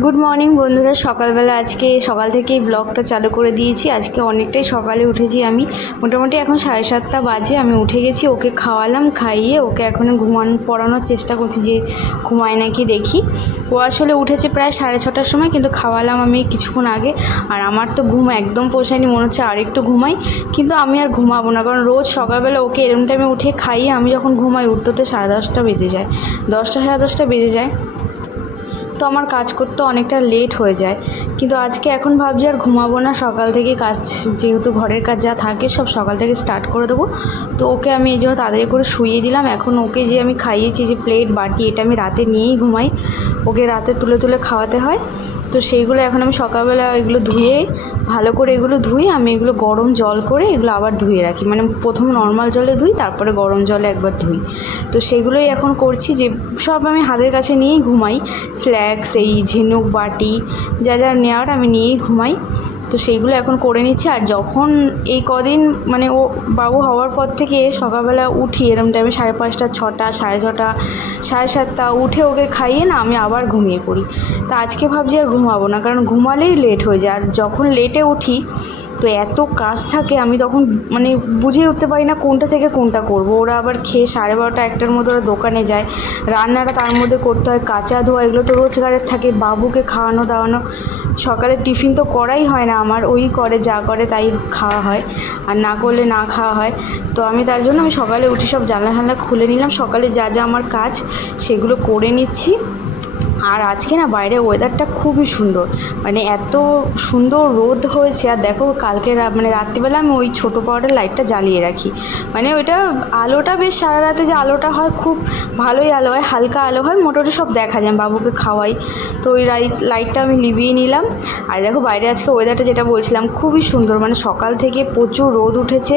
Good morning বন্ধুরা। সকালবেলা আজকে সকাল থেকেই ব্লগটা চালু করে দিয়েছি। আজকে অনেকটাই সকালে উঠেছি আমি। মোটামুটি এখন সাড়ে সাতটা বাজে। আমি উঠে গেছি, ওকে খাওয়ালাম, খাইয়ে ওকে এখন ঘুমান, পড়ানোর চেষ্টা করছি যে ঘুমায় নাকি দেখি। ও আসলে উঠেছে প্রায় সাড়ে ছটার সময়, কিন্তু খাওয়ালাম আমি কিছুক্ষণ আগে। আর আমার তো ঘুম একদম পোষায়নি, মনে হচ্ছে আর একটু ঘুমাই। কিন্তু আমি আর ঘুমাবো না, কারণ রোজ সকালবেলা ওকে এরম টাইমে উঠে খাইয়ে আমি যখন ঘুমাই, উঠতে সাড়ে দশটা বেজে যায়। দশটা, সাড়ে দশটা বেজে যায়। তো আমার কাজ করতে অনেকটা লেট হয়ে যায়। কিন্তু আজকে এখন ভাবছি আর ঘুমাবো না, সকাল থেকে কাজ, যেহেতু ঘরের কাজ যা থাকে সব সকাল থেকে স্টার্ট করে দেবো। তো ওকে আমি এই জন্য তাড়াতাড়ি করে শুইয়ে দিলাম। এখন ওকে যে আমি খাইয়েছি যে প্লেট বাটি, এটা আমি রাতে নিয়েই ঘুমাই। ওকে রাতে তুলে তুলে খাওয়াতে হয়। তো সেইগুলো এখন আমি সকালবেলা এগুলো ধুয়ে, ভালো করে এগুলো ধুই আমি এগুলো গরম জল করে এগুলো আবার ধুয়ে রাখি। মানে প্রথম নর্মাল জলে ধুই, তারপরে গরম জলে একবার ধুই। তো সেগুলোই এখন করছি যে, সব আমি হাতের কাছে নিয়েই ঘুমাই। ফ্ল্যাক্স এই ঝিনুক বাটি, যা যা নেওয়ার আমি নিয়েই ঘুমাই। তো সেইগুলো এখন করে নিচ্ছে। আর যখন এই কদিন মানে ও বাবু হওয়ার পর থেকে সকালবেলা উঠি, এরম টাইমে সাড়ে পাঁচটা, ছটা, সাড়ে ছটা, সাড়ে সাতটা উঠে ওকে খাইয়ে না আমি আবার ঘুমিয়ে পড়ি। তা আজকে ভাবছি আর ঘুমাবো না, কারণ ঘুমালেই লেট হয়ে যায়। আর যখন লেটে উঠি তো এত কাজ থাকে, আমি তখন মানে বুঝে উঠতে পারি না কোনটা থেকে কোনটা করব। ওরা আবার খেয়ে সাড়ে বারোটা একটার মধ্যে ওরা দোকানে যায়। রান্নাটা তার মধ্যে করতে হয়, কাঁচা ধোয়া এগুলো তো রোজগারের থাকে, বাবুকে খাওয়ানো দাওয়ানো। সকালে টিফিন তো করাই হয় না আমার, ওই করে, যা করে তাই খাওয়া হয়। আর না করলে না খাওয়া হয়। তো আমি তার জন্য আমি সকালে উঠে সব জানলা জানলা খুলে নিলাম। সকালে যা যা আমার কাজ, সেগুলো করে নিচ্ছি। আর আজকে না বাইরে ওয়েদারটা খুবই সুন্দর। মানে এত সুন্দর রোদ হয়েছে, আর দেখো কালকে মানে রাত্রিবেলা আমি ওই ছোটো পাওয়ারের লাইটটা জ্বালিয়ে রাখি। মানে ওইটা আলোটা বেশ সারা রাতে যে আলোটা হয় খুব ভালোই আলো হয়, হালকা আলো হয়, মোটামুটি সব দেখা যায় বাবুকে খাওয়াই। তো ওই লাইট লাইটটা আমি লিভিয়ে নিলাম। আর দেখো বাইরে আজকে ওয়েদারটা যেটা বলছিলাম, খুবই সুন্দর। মানে সকাল থেকে প্রচুর রোদ উঠেছে।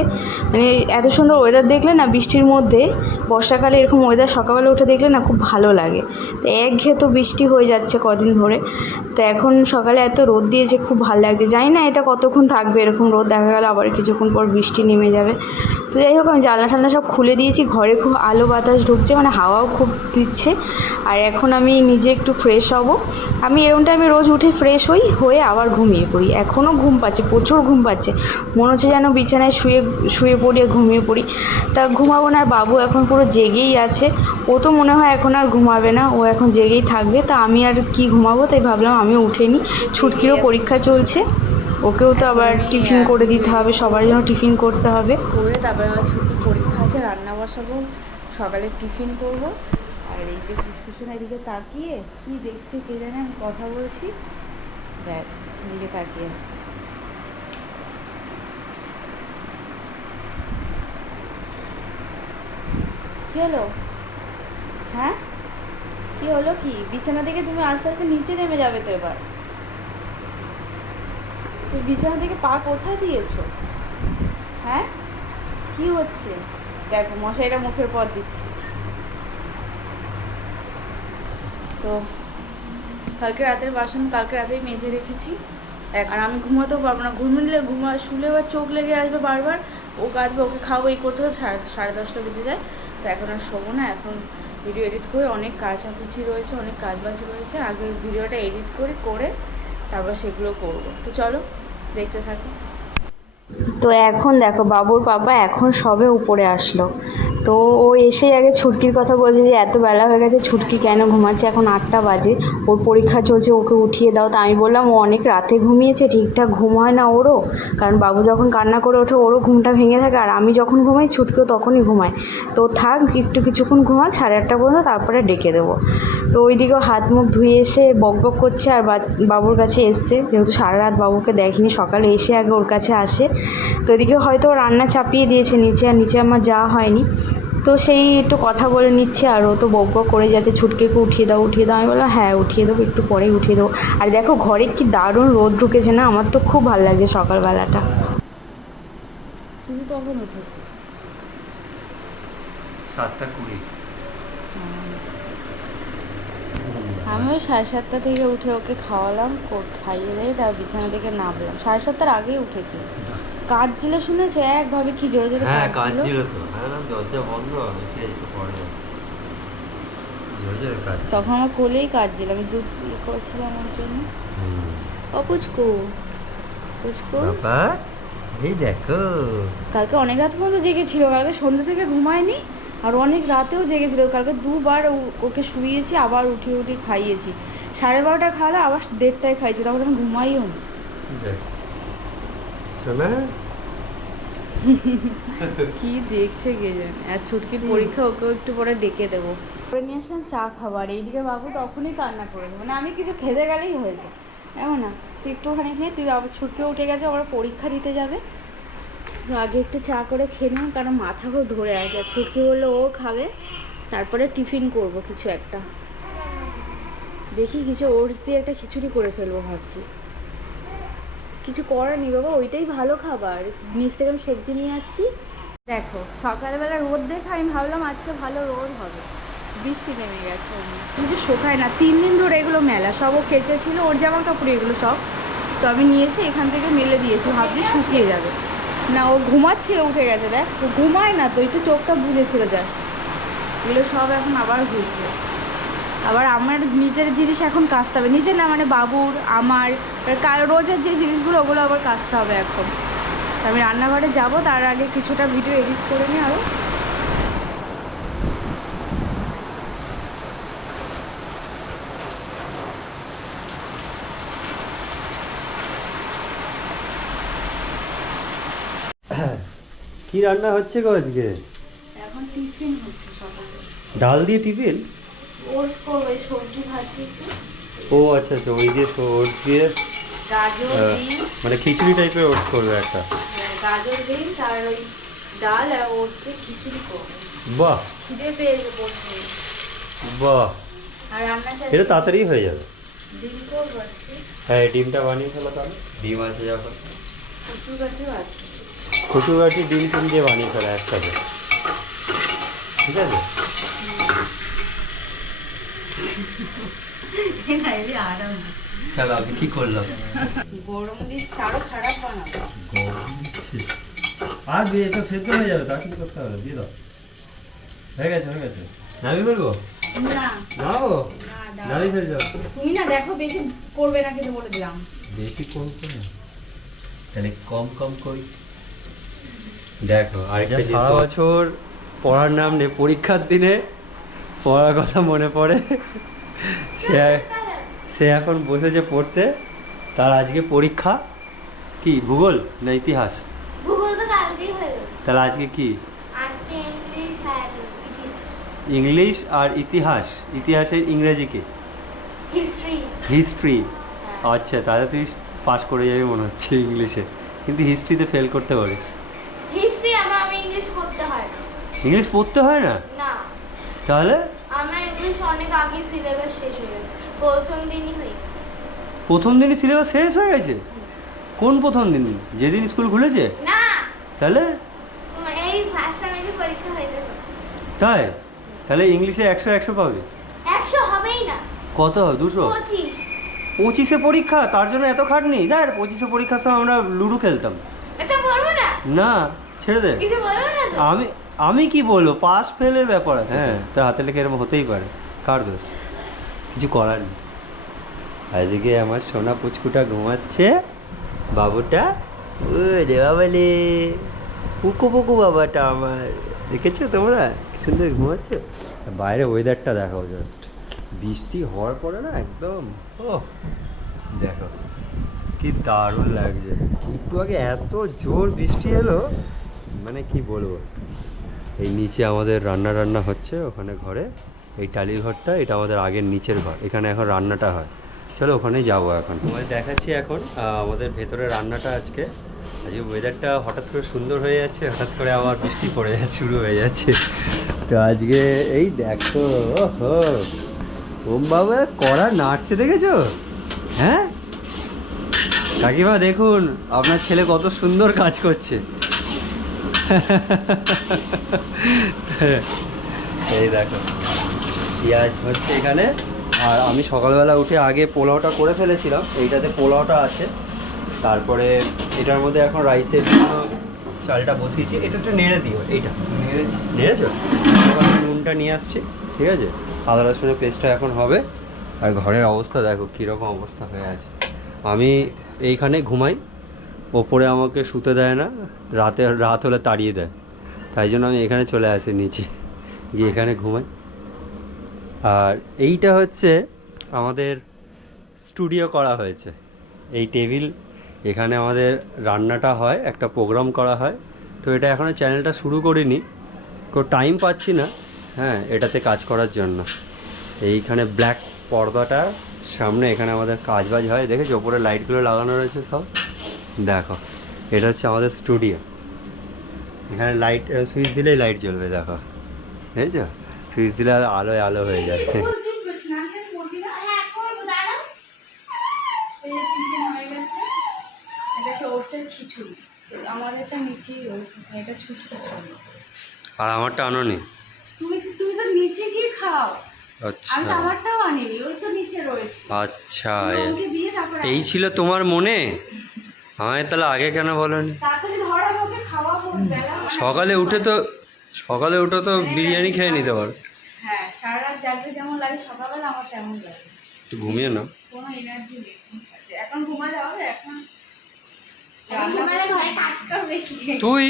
মানে এত সুন্দর ওয়েদার দেখলে না বৃষ্টির মধ্যে, বর্ষাকালে এরকম ওয়েদার সকালবেলা উঠে দেখলে না খুব ভালো লাগে। তো একঘেয়ে তো বৃষ্টি হয়ে যাচ্ছে কদিন ধরে। তো এখন সকালে এত রোদ দিয়েছে, খুব ভালো লাগছে। জানি না এটা কতক্ষণ থাকবে এরকম রোদ, দেখা গেল আবার কিছুক্ষণ পর বৃষ্টি নেমে যাবে। তো যাই হোক, আমি জানলা টালনা সব খুলে দিয়েছি, ঘরে খুব আলো বাতাস ঢুকছে মানে হাওয়াও খুব দিচ্ছে। আর এখন আমি নিজে একটু ফ্রেশ হব। আমি এরকম টাইমে রোজ উঠে ফ্রেশ হই, হয়ে আবার ঘুমিয়ে পড়ি। এখনও ঘুম পাচ্ছে, প্রচুর ঘুম পাচ্ছে। মনে হচ্ছে যেন বিছানায় শুয়ে শুয়ে পড়ি আর ঘুমিয়ে পড়ি। তা ঘুমাবো না বাবু এখন পুরো জেগেই আছে। ও তো মনে হয় এখন আর ঘুমাবে না ও এখন জেগেই থাকবে তা আমি আর কি ঘুমাবো? তাই ভাবলাম আমি উঠে নিই ছুটকিরও পরীক্ষা চলছে ওকেও তো আবার টিফিন করে দিতে হবে সবার জন্য টিফিন করতে হবে। করে তারপরে আমার ছুটি পরীক্ষা আছে রান্না বসাবো সকালে টিফিন করব। আর এই যে ফুসফুসের এদিকে তাকিয়ে কি দেখছে কে জানে আমি কথা বলছি। ব্যাস এদিকে তাকিয়ে আছে। কি হলো? হ্যাঁ? কি হলো কি? বিছানা থেকে তুমি আস্তে আস্তে নিচে নেমে যাবে তো এবার। বিছানা থেকে পা কোথায় দিয়েছ? হ্যাঁ? কি হচ্ছে? দেখো মশাইটা মুখের পর দিচ্ছি। তো কালকে রাতের বাসন কালকে রাতেই মেজে রেখেছি। আর আমি ঘুমাতেও পারব না। ঘুমিয়ে ঘুমা, শুলে আবার চোখ লেগে আসবে বারবার। ও কাঁদবে, ওকে খাব এই করতে সাড়ে সাড়ে দশটা বেজে যায়। তো এখন আর শোবো না, এখন ভিডিও এডিট করে অনেক কাছাকুচি রয়েছে, অনেক কাজ বাজ রয়েছে। আগে ভিডিওটা এডিট করে করে তারপর সেগুলো করব। তো চলো, দেখতে থাকো। তো এখন দেখো, বাবুর পাপা এখন সবে উপরে আসলো। তো ও এসে আগে ছুটকির কথা বলছে যে, এত বেলা হয়ে গেছে, ছুটকি কেন ঘুমাচ্ছে? এখন আটটা বাজে। ওর পরীক্ষা চলছে, ওকে উঠিয়ে দাও। তা আমি বললাম, ও অনেক রাতে ঘুমিয়েছে, ঠিকঠাক ঘুম হয় না ওরও। কারণ বাবু যখন কান্না করে ওঠে, ওরও ঘুমটা ভেঙে থাকে, আর আমি যখন ঘুমাই, ছুটকিও তখনই ঘুমায়। তো থাক, একটু কিছুক্ষণ ঘুমাক সাড়ে আটটা পর্যন্ত তারপরে ডেকে দেবো। তো ওইদিকেও হাত মুখ ধুয়ে এসে বক বক করছে, আর বাবুর কাছে এসছে। যেহেতু সারা রাত বাবুকে দেখেনি, সকালে এসে আগে ওর কাছে আসে। তো এদিকে হয়তো রান্না চাপিয়ে দিয়েছে, নিচে আর নিচে আমার যাওয়া হয়নি। তো সেই একটু কথা বলে নিচ্ছে আর ও তো বক বক করে যাচ্ছে ছুটকেকে উঠিয়ে দাও উঠিয়ে দাও। আমি বললাম হ্যাঁ উঠিয়ে দেবো একটু পরেই উঠিয়ে দেবো। আর দেখো ঘরে কি দারুণ রোদ ঢুকেছে না? আমার তো খুব ভালো লাগছে সকালবেলাটা। তুমি কখন উঠেছো? সাতটা কুড়ি। আমি ওই সাড়ে সাতটা থেকে উঠে ওকে খাওয়ালাম কো- খাইয়ে দিয়ে তার বিছানা থেকে নামলাম। সাড়ে সাতটার আগেই উঠেছি। কাজ ছিল শুনেছে? একভাবে কি জোরে জোরে হ্যাঁ কাজ কাজ ছিল ছিল তো। হ্যাঁ না, দরজা বন্ধ আমি একটু পরে যাচ্ছি। জোরে জোরে কাজ তখন আমার কোলেই কাঁদছিল আমি দুধ ইয়ে করছিলাম আমার জন্য। ও পুচকু। পুচকু? বাবা এই দেখো। কালকে অনেক রাত পর্যন্ত জেগেছিল কালকে সন্ধ্যা থেকে ঘুমায়নি আর অনেক রাতেও জেগেছিল। কালকে দুবার ওকে শুয়েছি আবার উঠিয়ে উঠিয়ে খাইয়েছি। সাড়ে বারোটা খাওয়ালে আবার দেড়টায় খাইছি তখন আমি ঘুমাইও না। দেখ। শোনা কি দেখছে কে জানে? আর ছুটকির পরীক্ষা ওকেও একটু পরে ডেকে দেবো। করে নিয়ে আসলাম চা খাবার। এইদিকে বাবু তখনই কান্না করেছে মানে আমি কিছু খেতে গেলেই হয়েছে। এমন না। তুই একটুখানি খেয়ে তুই আবার ছুটকেও উঠে গেছে আবার পরীক্ষা দিতে যাবে। আগে একটু চা করে খেয়ে নিলাম কারণ মাথা খুব ধরে আছে। আর ছুটকি বলল ও খাবে তারপরে টিফিন করব কিছু একটা। দেখি কিছু ওটস দিয়ে একটা খিচুড়ি করে ফেলব ভাবছি। কিছু করার নেই বাবা, ওইটাই ভালো খাবার। নিচ থেকে আমি সবজি নিয়ে আসছি। দেখো সকালবেলা রোদ দেখে আমি ভাবলাম আজকে ভালো রোদ হবে। বৃষ্টি নেমে গেছে। কিন্তু শোকায় না, তিন দিন ধরে এগুলো মেলা, সব ও কেচেছিল, ওর জামা কাপড় এগুলো সব। তো আমি নিয়ে এসে এখান থেকে মেলে দিয়েছি, ভাবছি শুকিয়ে যাবে। না, ও ঘুমাচ্ছিল, উঠে গেছে, দেখ। ও ঘুমায় না তো, একটু চোখটা বুঝেছিল জাস্ট এগুলো সব এখন আবার ঘুরছে। আবার আমার নিজের জিনিস এখন কাচতে হবে। নিজের না মানে বাবুর আমার রোজের যে জিনিসগুলো ওগুলো আবার কাচতে হবে এখন। আমি রান্নাঘরে যাব তার আগে কিছুটা ভিডিও এডিট করে নিই আরও কি রান্না হচ্ছে গো আজকে? এখন টিফিন হচ্ছে সকালে। ডাল দিয়ে টিফিন? ওটস করব সবজি ভাজি ও আচ্ছা আচ্ছা ওই দিয়ে ওটস দিয়ে মানে খিচুড়ি টাইপের ওটস করবে একটা। গাজর বিন আর ওই ডাল আর ওটসে খিচুড়ি করব। বাহ। খিদে বাহ। আর এটা তাড়াতাড়ি হয়ে যাবে। ডিম করব হ্যাঁ ডিমটা বানিয়ে ফেলো তাহলে। ডিম আছে যখন কচু গাছও আছে। কচু গাঠি ডিম টিম দিয়ে বানিয়ে ফেলো একসাথে। ঠিক আছে? আরাম। চলো আমি কি করলাম গরম দিচ্ছে আরও খারাপ বানাবো আর দিয়ে তো সেদ্ধ হয়ে যাবে তা কিছু করতে হবে? দিয়ে দাও। হয়ে গেছে হয়ে গেছে। আমি বলব না। নাও না, দাও। যাও তুমি না দেখো বেশি করবে না কিন্তু বলে দিলাম। বেশি কম তাহলে কম কম করি। দেখো আরেকটা সারা বছর পড়ার নাম নেই পরীক্ষার দিনে পড়ার কথা মনে পড়ে। সে সে এখন বসেছে পড়তে। তার আজকে পরীক্ষা কি ভূগোল না ইতিহাস? হয়ে তাহলে আজকে কি? ইংলিশ আর ইতিহাস। ইতিহাসের ইংরেজিকে হিস্ট্রি। হিস্ট্রি। আচ্ছা তাহলে তুই পাস করে যাবি মনে হচ্ছে ইংলিশে। কিন্তু হিস্ট্রিতে ফেল করতে পারিস। হিস্ট্রি আমার ইংলিশ পড়তে হয় না। ইংলিশ পড়তে হয় না? না। তাহলে? ইংলিশ অনেক আগে সিলেবাস শেষ হয়ে গেছে। প্রথম দিনই হয়ে প্রথম দিনই সিলেবাস শেষ হয়ে গেছে? কোন প্রথম দিন যেদিন স্কুল খুলেছে? না। তাহলে? এই ফার্স্ট সেমিস্টার পরীক্ষা হয়েছে তো। তাই? তাহলে ইংলিশে একশো একশো পাবে? একশো হবেই না। কত? হবে দুশো? পঁচিশ। পঁচিশে পরীক্ষা? তার জন্য এত খাটনি? দেখ পঁচিশে পরীক্ষার সময় আমরা লুডো খেলতাম। এটা বলব না? না ছেড়ে দে। কিছু বলব না আমি আমি কি বলব? পাস ফেলের ব্যাপার আছে। হ্যাঁ তোর হাতে লেখে এরকম হতেই পারে। কার দোষ? কিছু করার নেই। আজকে আমার সোনা পুচকুটা ঘুমাচ্ছে, বাবুটা ও দেওয়া বলে পুকু পুকু বাবাটা আমার। দেখেছ তোমরা? কি সুন্দর ঘুমাচ্ছে। বাইরে ওয়েদারটা দেখাও জাস্ট বৃষ্টি হওয়ার পরে না একদম ও দেখো, কি দারুণ লাগছে। একটু আগে এত জোর বৃষ্টি এলো মানে কি বলব? এই নিচে আমাদের রান্না রান্না হচ্ছে ওখানে ঘরে। এই টালির ঘরটা, এটা আমাদের আগের নিচের ঘর, এখানে এখন রান্নাটা হয়। চলো ওখানেই যাব এখন। তোমাদের দেখাচ্ছি এখন আমাদের ভেতরে রান্নাটা আজকে। আজকে ওয়েদারটা হঠাৎ করে সুন্দর হয়ে যাচ্ছে, হঠাৎ করে আবার বৃষ্টি পড়ে যাচ্ছে, শুরু হয়ে যাচ্ছে। তো আজকে এই দেখো, ওহো, ওম বাবা, কড়া নাচছে দেখেছ? হ্যাঁ? কাকিমা, দেখুন, আপনার ছেলে কত সুন্দর কাজ করছে। এই দেখো। পেঁয়াজ হচ্ছে এখানে। আর আমি সকালবেলা উঠে আগে পোলাওটা করে ফেলেছিলাম এইটাতে পোলাওটা আছে। তারপরে এটার মধ্যে এখন রাইসের জন্য চালটা বসিয়েছি এটা একটু নেড়ে দিও এইটা। নেড়েছো। নুনটা নিয়ে আসছি ঠিক আছে? আদা রসুনের পেস্টটা এখন হবে। আর ঘরের অবস্থা দেখো কীরকম অবস্থা হয়ে আছে। আমি এইখানে ঘুমাই ওপরে আমাকে শুতে দেয় না রাতে রাত হলে তাড়িয়ে দেয়। তাই জন্য আমি এখানে চলে আসি নিচে গিয়ে এখানে ঘুমাই। আর এইটা হচ্ছে আমাদের স্টুডিও করা হয়েছে। এই টেবিল, এখানে আমাদের রান্নাটা হয়, একটা প্রোগ্রাম করা হয়। তো এটা এখনও চ্যানেলটা শুরু করিনি টাইম পাচ্ছি না। হ্যাঁ এটাতে কাজ করার জন্য। এইখানে ব্ল্যাক পর্দাটা, সামনে এখানে আমাদের কাজ বাজ হয়। দেখেছ, ওপরে লাইটগুলো লাগানো রয়েছে সব। দেখো, এটা হচ্ছে আমাদের স্টুডিও। এখানে লাইট সুইচ দিলেই লাইট জ্বলবে, দেখো। বুঝেছ সুইচ দিলে আলোয় আলো হয়ে যাচ্ছে। আর আমারটা আনোনি। তুমি তুমি তো নিচে গিয়ে খাও আচ্ছা আচ্ছা এই ছিল তোমার মনে? আমায় তাহলে আগে কেন বলনি? সকালে উঠে তো সকালে উঠে তো বিরিয়ানি খেয়ে নিতে পারো। হ্যাঁ সারা রাত জাগলে যেমন লাগে সকালবেলা আমার তেমন লাগে। একটু ঘুমিয়ে নাও। কোনো এনার্জি নেই এখন ঘুমালে হবে এখন তুই?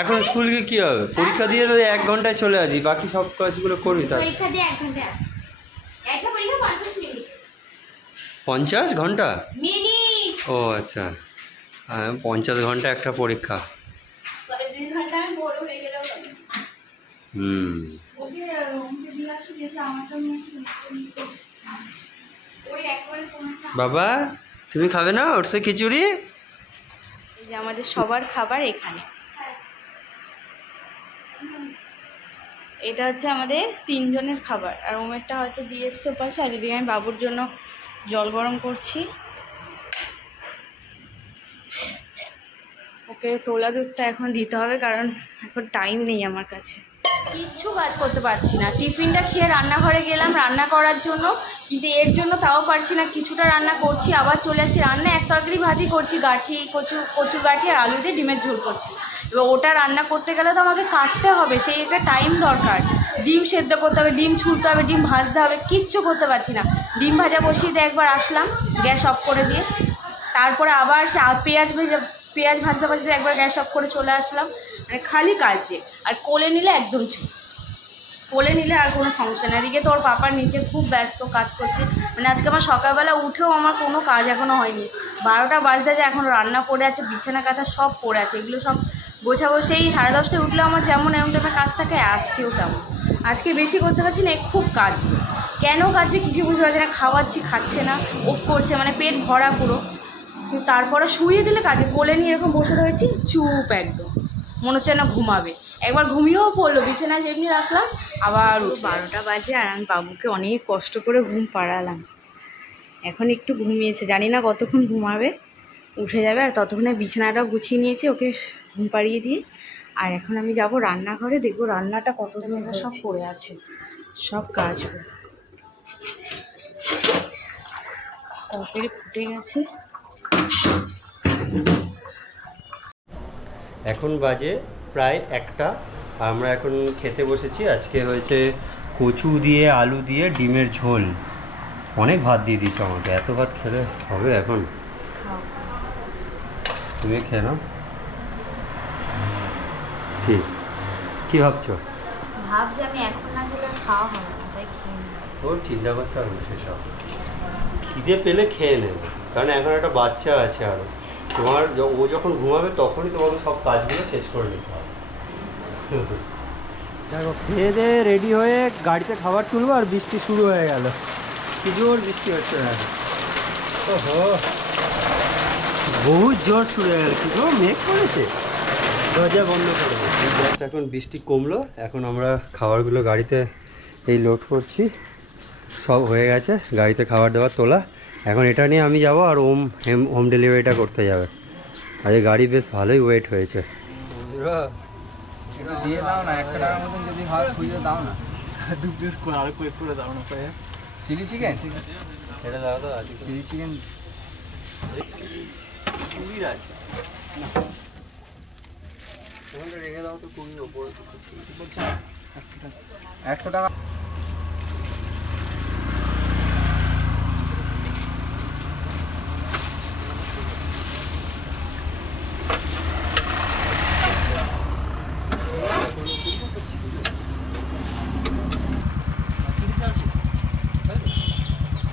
এখন স্কুল গিয়ে কী হবে? পরীক্ষা দিয়ে তো এক ঘন্টায় চলে আসি বাকি সব কাজগুলো করবি তার পরীক্ষা দিয়ে এক ঘন্টায় আসছি। একটা পরীক্ষা পঞ্চাশ মিনিট। ঘণ্টা? মিনিট। ও আচ্ছা। পঞ্চাশ ঘণ্টা একটা পরীক্ষা পঁচিশ ঘণ্টা আমি বড় হয়ে গেলেও হবে। হুম ওকে ওকে দিয়ে আসো এসে আমারটা নিয়ে আসো ওই একবারে কোনটা? বাবা তুমি খাবে না ওরসে খিচুড়ি? এই যে আমাদের সবার খাবার এখানে। এটা হচ্ছে আমাদের তিনজনের খাবার। আর ওমেরটা হয়তো দিয়ে এসছে পাশে আর এদিকে আমি বাবুর জন্য জল গরম করছি। ওকে তোলা দুধটা এখন দিতে হবে কারণ এখন টাইম নেই আমার কাছে। কিচ্ছু কাজ করতে পারছি না। টিফিনটা খেয়ে রান্নাঘরে গেলাম, রান্না করার জন্য। কিন্তু এর জন্য তাও পারছি না, কিছুটা রান্না করছি, আবার চলে আসছি রান্না এক তরকারি ভাতই করছি, গাঠি, কচু, কচুর গাঠি আর আলু দিয়ে ডিমের ঝোল করছি। এবার ওটা রান্না করতে গেলে তো আমাকে কাটতে হবে, সেই একটা টাইম দরকার। ডিম সেদ্ধ করতে হবে, ডিম ছুলতে হবে, ডিম ভাজতে হবে, কিচ্ছু করতে পারছি না। ডিম ভাজা বসিয়ে দিয়ে একবার আসলাম, গ্যাস অফ করে দিয়ে। তারপরে আবার সে পেঁয়াজ ভেজে, পেঁয়াজ ভাজতে ভাজতে একবার গ্যাস অফ করে চলে আসলাম। মানে খালি কাজে। আর কোলে নিলে একদম চুপ। কোলে নিলে আর কোনো সমস্যা নেই। এদিকে তোর পাপার নিচে খুব ব্যস্ত কাজ করছে। মানে আজকে আমার সকালবেলা উঠেও আমার কোনো কাজ এখনও হয়নি। বারোটা বাজতে যে এখন রান্না পড়ে আছে, বিছানা কাঁথা সব পড়ে আছে। এগুলো সব গোছাবো। সেই সাড়ে দশটায় উঠলে আমার যেমন এমন টাইমে কাজ থাকে, আজকেও তেমন। আজকে বেশি করতে পারছি না খুব কাজ। কেন কাজে কিছু বুঝতে পারছি না, খাওয়াচ্ছি, খাচ্ছে না, ও করছে মানে পেট ভরা পুরো। কিন্তু তারপরে শুয়ে দিলে কাজে। কোলে নিয়ে এরকম বসে রয়েছি, চুপ একদম। মনে হচ্ছে না ঘুমাবে। একবার ঘুমিয়েও পড়ল বিছানায় যেমনি রাখলাম আবার বারোটা বাজে আর আমি বাবুকে অনেক কষ্ট করে ঘুম পাড়ালাম। এখন একটু ঘুমিয়েছে জানি না কতক্ষণ ঘুমাবে উঠে যাবে আর ততক্ষণে বিছানাটাও গুছিয়ে নিয়েছি ওকে ঘুম পাড়িয়ে দিয়ে। আর এখন আমি যাব রান্নাঘরে দেখব রান্নাটা কত জায়গা সব পড়ে আছে। সব কাজ তরকারি ফুটে গেছে। এখন বাজে প্রায় একটা। আমরা এখন খেতে বসেছি। আজকে হয়েছে কচু দিয়ে আলু দিয়ে ডিমের ঝোল। অনেক ভাত দিয়ে দিচ্ছ আমাকে। এত ভাত খেলে হবে এখন? তুমি খেয়ে নাও। কি? কি ভাবছ? ভাবছি আমি এখন না গেলে খাওয়া হবে না তাই খেয়ে ওর চিন্তা করতে হবে সেসব। খিদে পেলে খেয়ে নেবে। কারণ এখন একটা বাচ্চা আছে আরও তোমার ও যখন ঘুমাবে তখনই তোমাকে সব কাজগুলো শেষ করে নিতে হবে। দেখো, খেয়ে দিয়ে রেডি হয়ে গাড়িতে খাবার তুলবো আর বৃষ্টি শুরু হয়ে গেল। কি জোর বৃষ্টি হচ্ছে বহু জোর শুরু হয়ে গেল। কি গো, মেঘ করেছে? দরজা বন্ধ করে। এখন বৃষ্টি কমলো। এখন আমরা খাবারগুলো গাড়িতে এই লোড করছি। সব হয়ে গেছে। গাড়িতে খাবার দাবার তোলা। এখন এটা নিয়ে আমি যাব আর ওম হোম ডেলিভারিটা করতে যাবে। আজ গাড়ি বেশ ভালোই ওয়েট হয়েছে। দিয়ে দাও না একশো টাকার মতন যদি হয় খুঁজে দাও না। দু পিস আরও করে দাও না চিলি চিকেন? এটা দাও তো চিলি চিকেন। কুড়ির আছে। রেখে দাও তো কুড়ির ওপরে একশো টাকা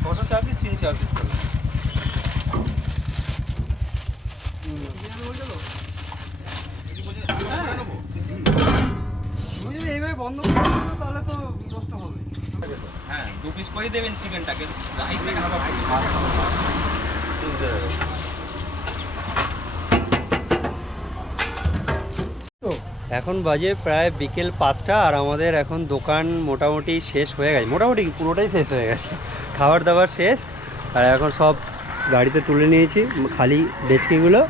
কত চার পিস চিনি চার পিস তুমি যদি এইভাবে বন্ধ করে দাও, তাহলে তো নষ্ট হবে হ্যাঁ দু পিস করে দেবেন চিকেনটাকে রাইসটাকে হাফ এখন বাজে প্রায় বিকেল পাঁচটা আর আমাদের এখন দোকান মোটামুটি শেষ হয়ে গেছে। মোটামুটি পুরোটাই শেষ হয়ে গেছে। খাবার দাবার শেষ, আর এখন সব গাড়িতে তুলে নিয়েছি, খালি ডেচকিগুলো।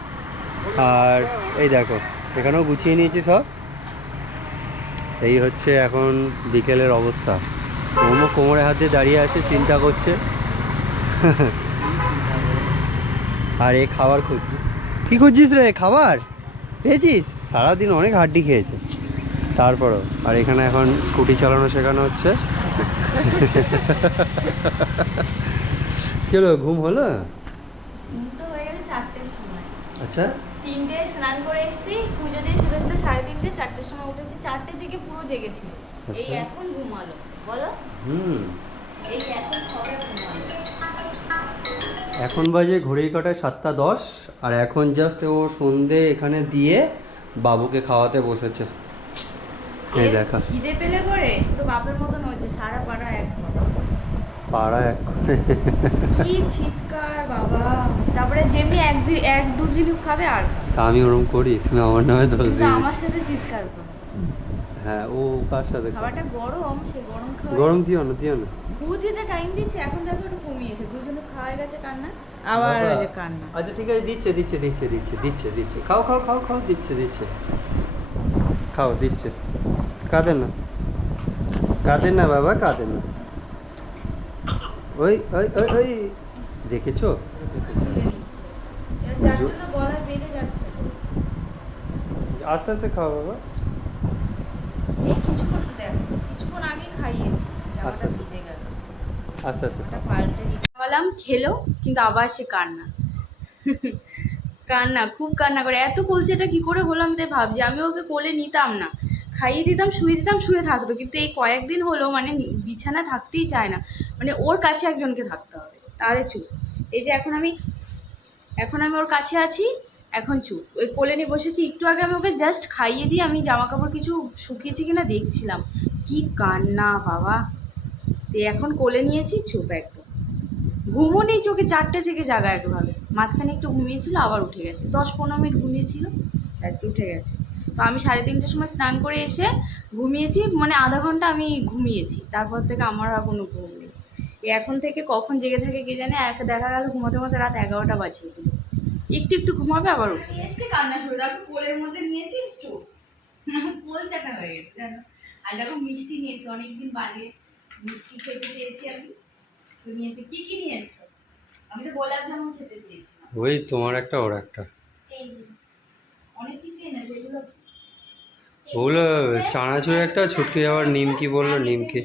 আর এই দেখো, এখানেও গুছিয়ে নিয়েছি সব। এই হচ্ছে এখন বিকেলের অবস্থা। ওমো কোমরে হাত দিয়ে দাঁড়িয়ে আছে, চিন্তা করছে। আর এ খাবার খুঁজছি। কি খুঁজছিস রে? খাবার? পেয়েছিস? সারাদিন অনেক হাড্ডি খেয়েছে। তারপরও আর এখানে এখন স্কুটি চালানো শেখানো হচ্ছে। কি হলো ঘুম হলো? আচ্ছা? তিনটে স্নান করে এসেছি পুজো দিয়ে সাড়ে তিনটে চারটের সময় উঠেছি চারটের দিকে পুরো জেগেছিল। এই আচ্ছা। এখন ঘুমালো বলো? হুম। এই এখন সবে ঘুমালো। এখন বাজে ঘড়ির কাটায় সাতটা দশ আর এখন জাস্ট ও সন্ধে এখানে দিয়ে বাবুকে খাওয়াতে বসেছে। এই দেখা। খিদে পেলে পরে? তো বাপের মতন হয়েছে সারা পাড়া এক পাড়া এক কি চিৎকার বাবা। তারপরে যেমনি এক দুই এক দু ঝিনুক খাবে আর তা আমি ওরম করি তুমি আমার নামে দোষ দিয়ে আমার সাথে চিৎকার করে। হ্যাঁ ও কার সাথে? খাবারটা গরম সে গরম খাবার গরম দিও না দিও না। টাইম দিচ্ছে এখন দেখো একটু কমিয়েছে। দুজনে খাওয়া গেছে কান্না আবার। যে কান্না। আচ্ছা ঠিক আছে দিচ্ছে দিচ্ছে দিচ্ছে দিচ্ছে দিচ্ছে দিচ্ছে। খাও খাও খাও খাও দিচ্ছে দিচ্ছে। খাও দিচ্ছে। কাঁদেন না। কাঁদেন না বাবা কাঁদেন না। ওই ওই ওই ওই। দেখেছ? আস্তে আস্তে খাও বাবা এই কিছুক্ষণ দেখো কিছুক্ষণ আগে খাইয়েছি। আচ্ছা, আচ্ছা। আস্তে পাল্টে দিতে বললাম খেলো কিন্তু আবার সে কান্না। কান্না খুব কান্না করে। এত কলচেটা কি করে হলো আমি তাই ভাবছি। আমি ওকে কোলে নিতাম না। খাইয়ে দিতাম শুয়ে দিতাম শুয়ে থাকতো। কিন্তু এই কয়েকদিন হলো মানে বিছানা থাকতেই চায় না। মানে ওর কাছে একজনকে থাকতে হবে। তাহলে চুপ। এই যে এখন আমি এখন আমি ওর কাছে আছি এখন চুপ। ওই কোলে নিয়ে বসেছি। একটু আগে আমি ওকে জাস্ট খাইয়ে দিয়ে আমি জামা কাপড় কিছু শুকিয়েছি কিনা দেখছিলাম। কি কান্না বাবা। তুই এখন কোলে নিয়েছি, চুপ একদম। ঘুমো নেই চোখে, চারটে থেকে জাগা একভাবে। মাঝখানে একটু ঘুমিয়েছিল, আবার উঠে গেছে। দশ পনেরো মিনিট ঘুমিয়েছিল, ব্যাস উঠে গেছে। তো আমি সাড়ে তিনটের সময় স্নান করে এসে ঘুমিয়েছি মানে আধা ঘণ্টা আমি ঘুমিয়েছি। তারপর থেকে আমার আর কোনো ঘুম নেই। এখন থেকে কখন জেগে থাকে কে জানে এক দেখা গেল ঘুমাতে ঘুমাতে রাত এগারোটা বাজিয়ে দিল। একটু একটু ঘুমাবে, আবার উঠে এসে কান্না শুরু, তারপর কোলের মধ্যে নিয়েছি চোখ কোল চাটা হয়ে গেছে, জানো? আর দেখো মিষ্টি নিয়েছে অনেকদিন বাদে মিষ্টি খেতে চেয়েছি আমি। তো নিয়েছি কি কি নিয়ে এসছো? আমি তো গোলাপ জামুন খেতে চেয়েছিলাম ওই তোমার একটা ওর একটা। অনেক কিছু এনেছে এগুলো ওগুলো চানাচুর একটা ছুটকে যাওয়ার নিমকি বলল নিমকি।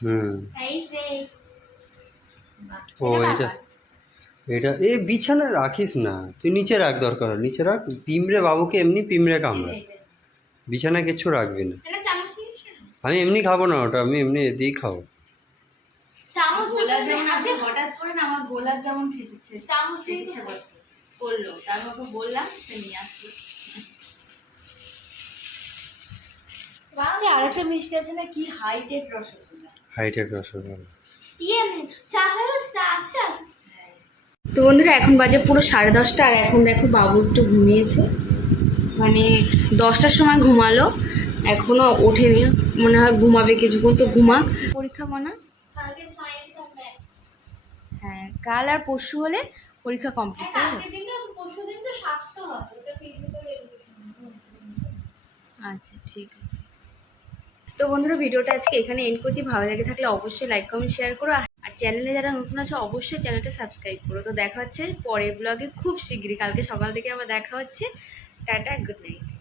হুম। ও, এটা এটা এ বিছানা রাখিস না। তুই নিচে রাখ দরকার। নিচে রাখ পিমড়ে বাবুকে এমনি পিমড়ে এটা। বিছানায় কিচ্ছু রাখবি না? আমি এমনি খাব না ওটা আমি এমনি দিয়েই খাব। হঠাৎ করে না আমার গোলাপ জামুন খেতেছে চামচ দিয়ে করল। তারপর ওকে বললাম নিয়ে আসলো। আর একটা মিষ্টি আছে না কি হাইটেক রসগোল্লা। ইয়ে চা হয়ে গেছে চা আছে? তো বন্ধুরা এখন বাজে পুরো সাড়ে দশটা আর এখন দেখো বাবু একটু ঘুমিয়েছে। মানে দশটার সময় ঘুমালো এখনও ওঠেনি মনে হয় ঘুমাবে কিছুক্ষণ তো ঘুমাক। পরীক্ষা মানা হ্যাঁ কাল আর পরশু হলে পরীক্ষা কমপ্লিট ওটা ফিজিক্যাল আচ্ছা ঠিক আছে। তো বন্ধুরা ভিডিওটা আজকে এখানে এন্ড করছি। ভালো লাগে থাকলে অবশ্যই লাইক কমেন্ট শেয়ার করো। আর চ্যানেলে যারা নতুন আছে, অবশ্যই চ্যানেলটা সাবস্ক্রাইব করো। তো দেখা হচ্ছে পরের ব্লগে খুব শীঘ্রই কালকে সকাল থেকে আবার দেখা হচ্ছে। Tata good night